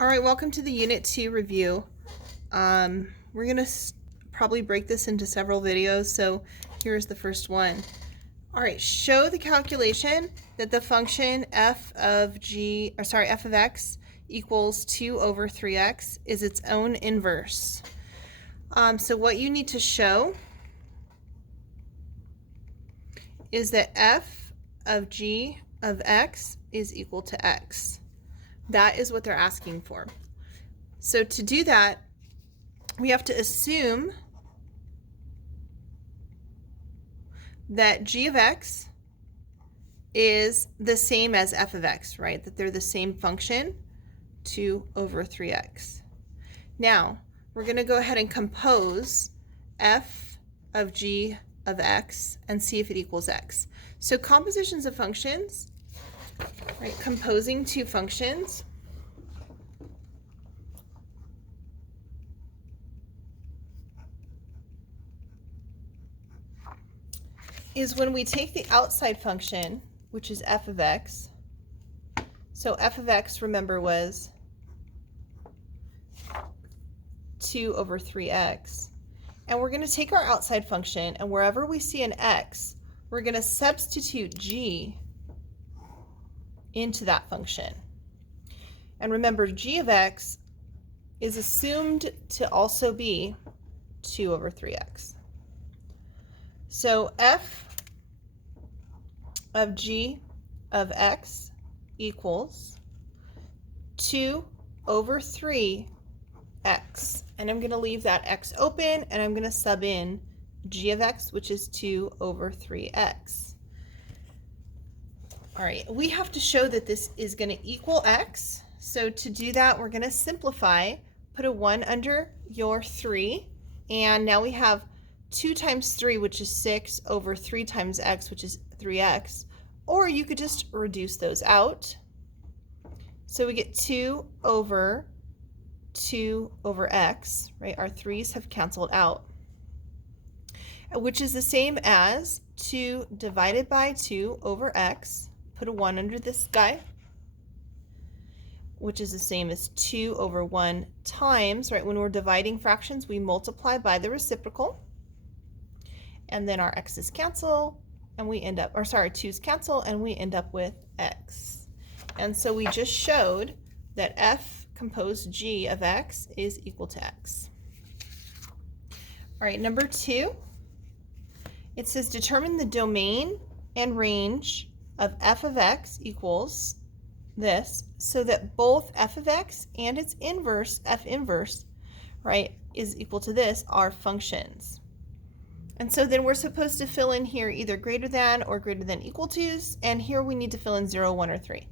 All right, welcome to the Unit 2 review. We're going to probably break this into several videos, so here's the first one. All right, show the calculation that the function f of x equals 2 over 3x is its own inverse. So what you need to show is that f of g of x is equal to x. That is what they're asking for. So to do that, we have to assume that g of x is the same as f of x, right? That they're the same function, 2 over 3x. Now, we're going to go ahead and compose f of g of x and see if it equals x. So compositions of functions, right? Composing two functions. Is when we take the outside function, which is f of x. So f of x, remember, was 2 over 3x. And we're going to take our outside function, and wherever we see an x, we're going to substitute g into that function. And remember, g of x is assumed to also be 2 over 3x. So f of g of x equals 2 over 3x. And I'm going to leave that x open, and I'm going to sub in g of x, which is 2 over 3x. All right, we have to show that this is going to equal x. So to do that, we're going to simplify, put a 1 under your 3, and now we have 2 times 3, which is 6, over 3 times x, which is 3x. Or you could just reduce those out. So we get 2 over x, right? Our 3's have canceled out, which is the same as 2 divided by 2 over x. Put a 1 under this guy, which is the same as 2 over 1 times, right? When we're dividing fractions, we multiply by the reciprocal. And then our x's cancel, and we end up, 2's cancel, and we end up with x. And so we just showed that f composed g of x is equal to x. All right, number 2, it says determine the domain and range of f of x equals this, so that both f of x and its inverse, f inverse, right, is equal to this, are functions. And so then we're supposed to fill in here either greater than or greater than equal to's, and here we need to fill in 0, 1, or 3.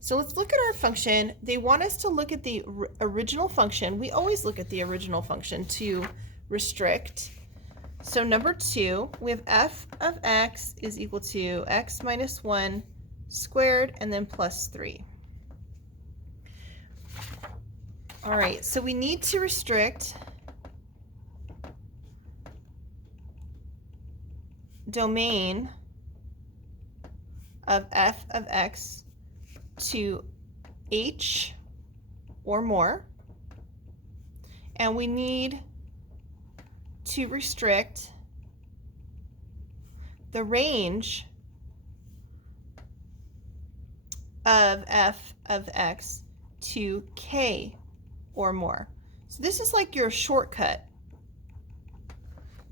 So let's look at our function. They want us to look at the original function. We always look at the original function to restrict. So number 2, we have f of x is equal to x minus 1 squared and then plus 3. All right, so we need to restrict domain of f of x to h or more, and we need to restrict the range of f of x to k or more. So this is like your shortcut.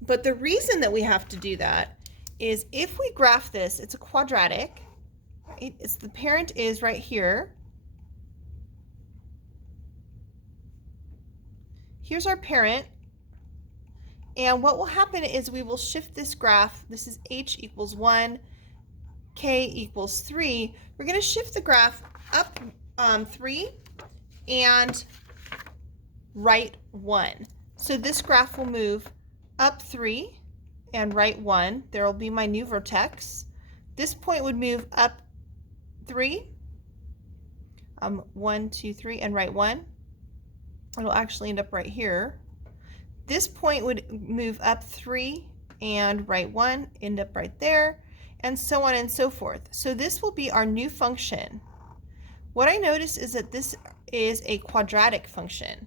But the reason that we have to do that is if we graph this, it's a quadratic, right? The parent is right here. Here's our parent. And what will happen is we will shift this graph. This is h equals 1, k equals 3. We're going to shift the graph up 3 and right 1. So this graph will move up 3 and right 1. There will be my new vertex. This point would move up 3, 1, 2, 3, and right 1. It'll actually end up right here. This point would move up 3 and right 1, end up right there, and so on and so forth. So this will be our new function, what I notice is that this is a quadratic function.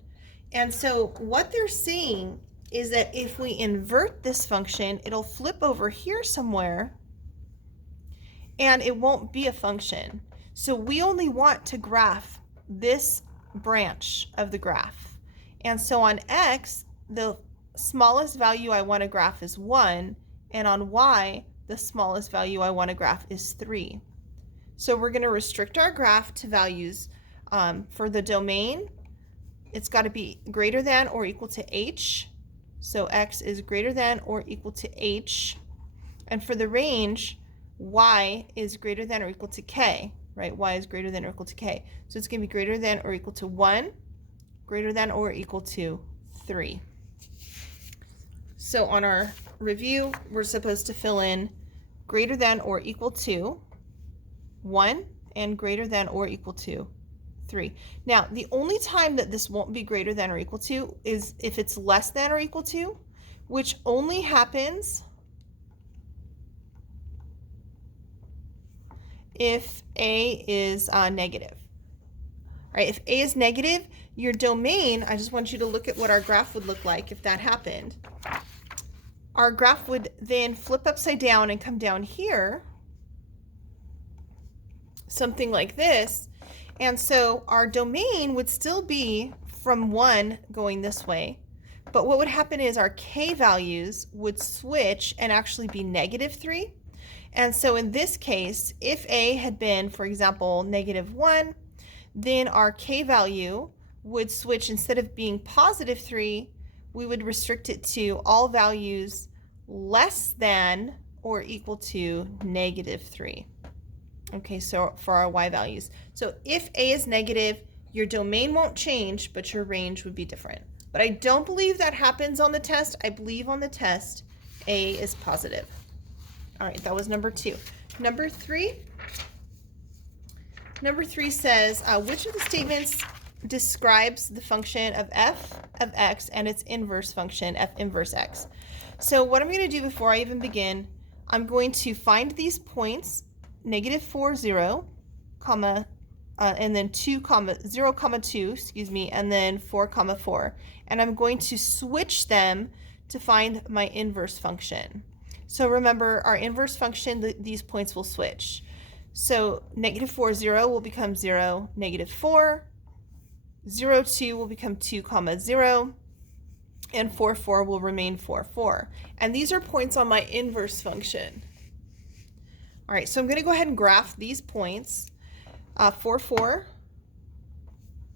And so what they're saying is that if we invert this function, it'll flip over here somewhere and it won't be a function. So we only want to graph this branch of the graph. And so on x, the smallest value I want to graph is 1, and on y, the smallest value I want to graph is 3. So we're going to restrict our graph to values for the domain. It's got to be greater than or equal to h. So x is greater than or equal to h. And for the range, y is greater than or equal to k, right? Y is greater than or equal to k. So it's going to be greater than or equal to 1, greater than or equal to 3. So on our review, we're supposed to fill in greater than or equal to 1 and greater than or equal to 3. Now, the only time that this won't be greater than or equal to is if it's less than or equal to, which only happens if a is negative. All right, if a is negative, your domain, I just want you to look at what our graph would look like if that happened. Our graph would then flip upside down and come down here, something like this. And so our domain would still be from 1 going this way, but what would happen is our k values would switch and actually be -3. And so in this case, if a had been, for example, -1, then our k value would switch. Instead of being +3, we would restrict it to all values less than or equal to -3. Okay, so for our y values. So if a is negative, your domain won't change, but your range would be different. But I don't believe that happens on the test. I believe on the test, a is positive. All right, that was number 2. Number 3 says, which of the statements describes the function of f of x and its inverse function, f inverse x? So what I'm going to do before I even begin, I'm going to find these points, -4, 0, comma, and then 2, 0, 2, excuse me, and then 4, 4. And I'm going to switch them to find my inverse function. So remember, our inverse function, these points will switch. So -4, 0 will become 0, -4, 0, 2 will become 2, 0, and 4, 4 will remain 4, 4. And these are points on my inverse function. All right, so I'm going to go ahead and graph these points, 4, 4,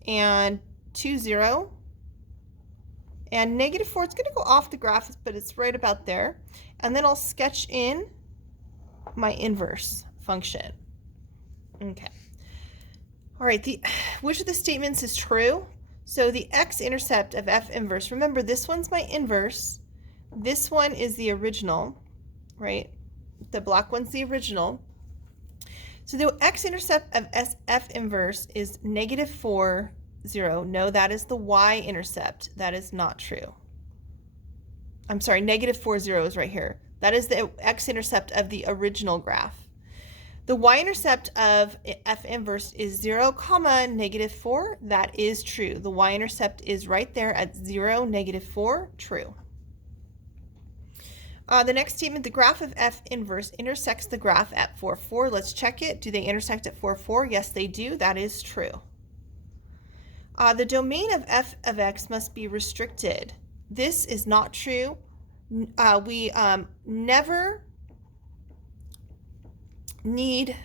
and 2, 0, and -4. It's going to go off the graph, but it's right about there. And then I'll sketch in my inverse function. Okay. All right, which of the statements is true? So the x-intercept of f inverse, remember this one's my inverse, this one is the original, right? The black one's the original. So the x-intercept of f inverse is -4, 0. No, that is the y-intercept. That is not true. I'm sorry, -4, 0 is right here. That is the x-intercept of the original graph. The y-intercept of f inverse is 0, -4. That is true. The y-intercept is right there at 0, -4. True. The next statement, the graph of f inverse intersects the graph at 4, 4. Let's check it. Do they intersect at 4, 4? Yes, they do. That is true. The domain of f of x must be restricted. This is not true. We never need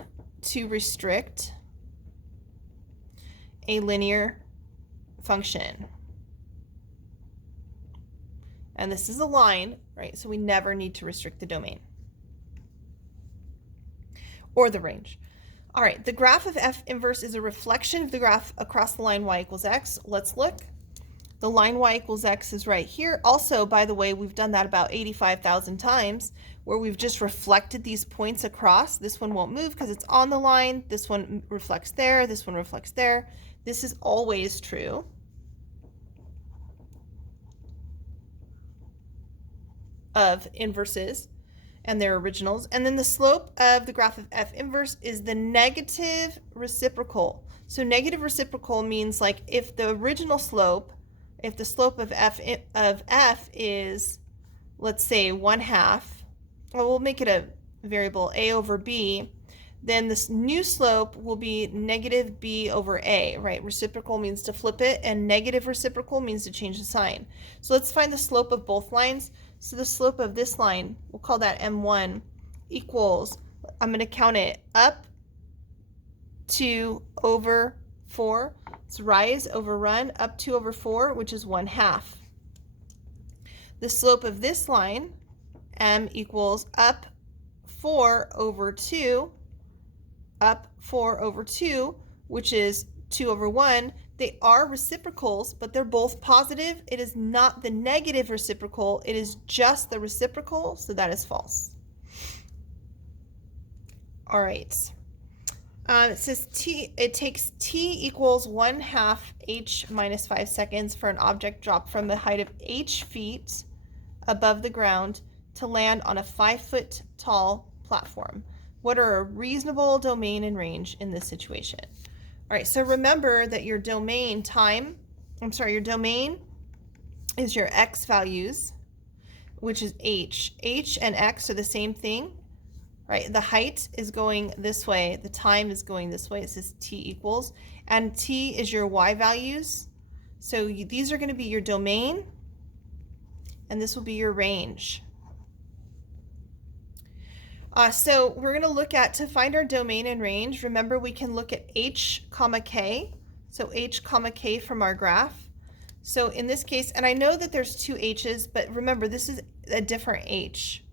to restrict a linear function. And this is a line, right? So we never need to restrict the domain or the range. All right, the graph of f inverse is a reflection of the graph across the line y equals x. Let's look. The line y equals x is right here. Also, by the way, we've done that about 85,000 times where we've just reflected these points across. This one won't move because it's on the line. This one reflects there. This one reflects there. This is always true. Of inverses and their originals. And then the slope of the graph of f inverse is the negative reciprocal. So negative reciprocal means like if the original slope, if the slope of f is, let's say, 1/2, well, we'll make it a variable a over b, then this new slope will be negative b over a, right? Reciprocal means to flip it, and negative reciprocal means to change the sign. So let's find the slope of both lines. So the slope of this line, we'll call that m1, equals, I'm going to count it, up 2 over 4. It's rise over run, up 2 over 4, which is 1/2. The slope of this line, m, equals up 4 over 2, up 4 over 2, which is 2 over 1. They are reciprocals, but they're both positive. It is not the negative reciprocal. It is just the reciprocal, so that is false. All right. It says it takes t equals 1/2 h minus 5 seconds for an object dropped from the height of h feet above the ground to land on a 5-foot tall platform. What are a reasonable domain and range in this situation? All right, so remember that your domain your domain is your x values, which is h. H and x are the same thing, right? The height is going this way, the time is going this way. It says t equals, and t is your y values. So these are going to be your domain, and this will be your range. So we're going to look at, to find our domain and range, remember we can look at h comma k. So h comma k from our graph. So in this case, and I know that there's two h's, but remember this is a different h.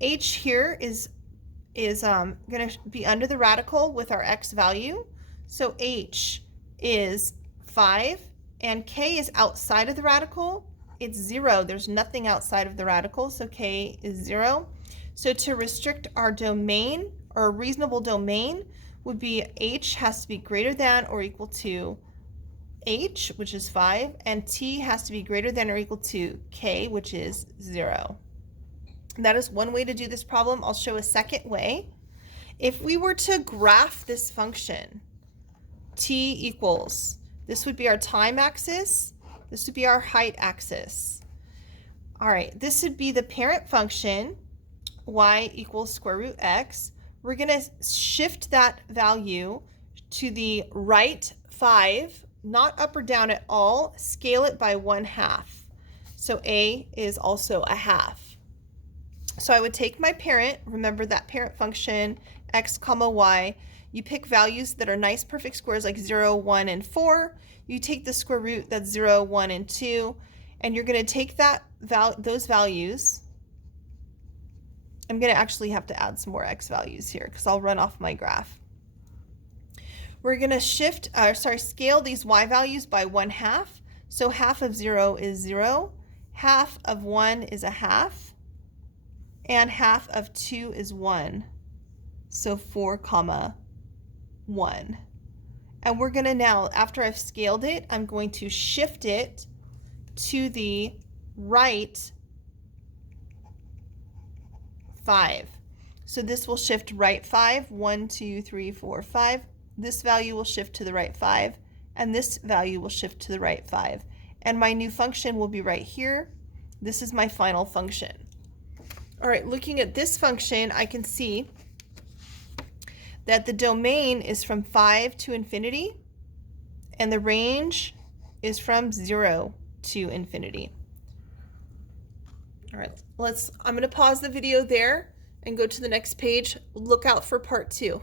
H here is going to be under the radical with our x value. So h is 5, and k is outside of the radical. It's 0. There's nothing outside of the radical, so k is 0. So to restrict our domain, or a reasonable domain, would be h has to be greater than or equal to h, which is 5, and t has to be greater than or equal to k, which is 0. That is one way to do this problem. I'll show a second way. If we were to graph this function, t equals, this would be our time axis, this would be our height axis. All right, this would be the parent function, y equals square root x. We're going to shift that value to the right 5, not up or down at all, scale it by 1/2. So a is also a half. So I would take my parent, remember that parent function, x comma y, you pick values that are nice perfect squares like 0, 1, and 4. You take the square root, that's 0, 1, and 2, and you're going to take those values. I'm going to actually have to add some more x values here because I'll run off my graph. We're going to scale these y values by 1/2. So half of 0 is 0, half of 1 is a half, and half of 2 is 1. So 4 comma 1. And we're going to now, after I've scaled it, I'm going to shift it to the right 5. So this will shift right 5, 1, 2, 3, 4, 5. This value will shift to the right 5, and this value will shift to the right 5. And my new function will be right here. This is my final function. All right, looking at this function, I can see that the domain is from 5 to infinity, and the range is from 0 to infinity. All right, I'm going to pause the video there and go to the next page. Look out for part 2.